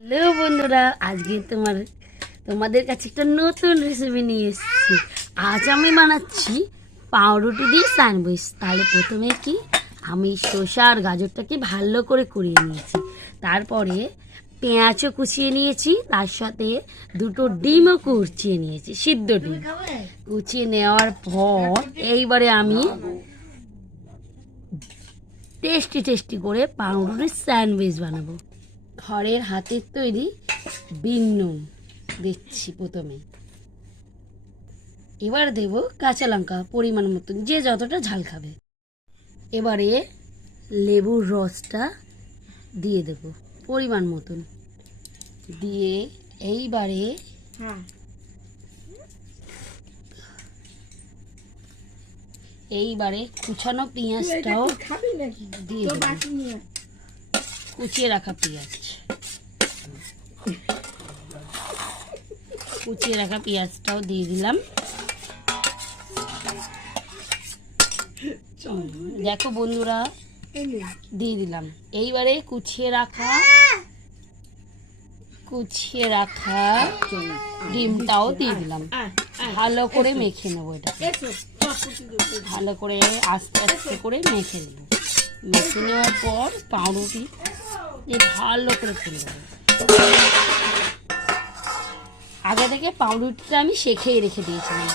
Hello বন্ধুরা, আজকে তোমাদের কাছে একটা নতুন রেসিপি নিয়ে এসেছি। আজ আমি বানাচ্ছি পাউরুটি দিয়ে স্যান্ডউইচ। তাহলে প্রথমে কি আমি শসা আর গাজরটাকে ভালো করে কুড়িয়ে নিয়েছি, তারপরে পেঁয়াজও কুচিয়ে নিয়েছি, তার সাথে দুটো ডিমও কুচিয়ে নিয়েছি, সিদ্ধ ডিম কুচিয়ে নেওয়ার পর এইবারে আমি টেস্টি করে পাউরুটির স্যান্ডউইচ বানাবো। ঘরের হাতের তৈরি বিন নুন দিচ্ছি প্রথমে, এবার দেব কাঁচা লঙ্কা পরিমাণ মতন, যে যতটা ঝাল খাবে। এবারে লেবুর রসটা দিয়ে দেব পরিমাণ মতন, দিয়ে এইবারে কুচানো পেঁয়াজটাও দিয়ে দেব, কুচিয়ে রাখা পেঁয়াজটাও দিয়ে দিলাম। দেখো বন্ধুরা, দিয়ে দিলাম। এইবারে কুচিয়ে রাখা ডিমটাও দিয়ে দিলাম। ভালো করে মেখে নেবো, এটা ভালো করে আস্তে করে মেখে নেবো। মেখে নেওয়ার পর পাউরুটি ভালো করে তুলে দেবো। আগে থেকে পাউরুটিটা আমি সেঁকেই রেখে দিয়েছিলাম।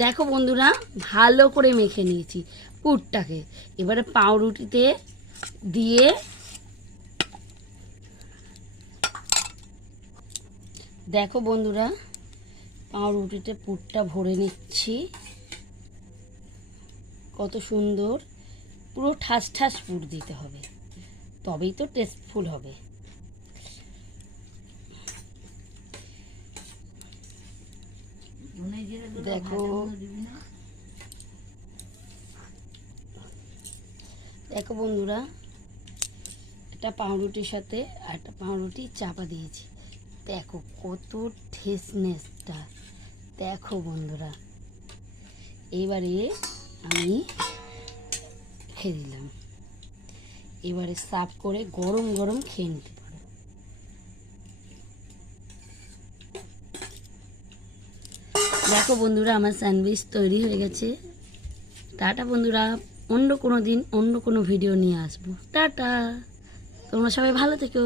দেখো বন্ধুরা, ভালো করে মেখে নিয়েছি পুরটাকে। এবারে পাউরুটিতে দিয়ে দেখো বন্ধুরা, পাউরুটিতে পুরটা ভরে নিচ্ছি। কত সুন্দর, পুরো ঠাস পুর দিতে হবে, তবেই তো টেস্টফুল হবে। দেখো বন্ধুরা, একটা পাউরুটির সাথে আর একটা পাউরুটি চাপা দিয়েছি। দেখো কত টেস্টনেসটা, দেখো বন্ধুরা। এবারে আমি খেয়ে দিলাম। এবারে সার্ভ করে গরম খেয়ে নিতে পারো। দেখো বন্ধুরা, আমার স্যান্ডউইচ তৈরি হয়ে গেছে। টাটা বন্ধুরা, অন্য কোনো দিন অন্য কোনো ভিডিও নিয়ে আসবো। টাটা, তোমরা সবাই ভালো থেকো।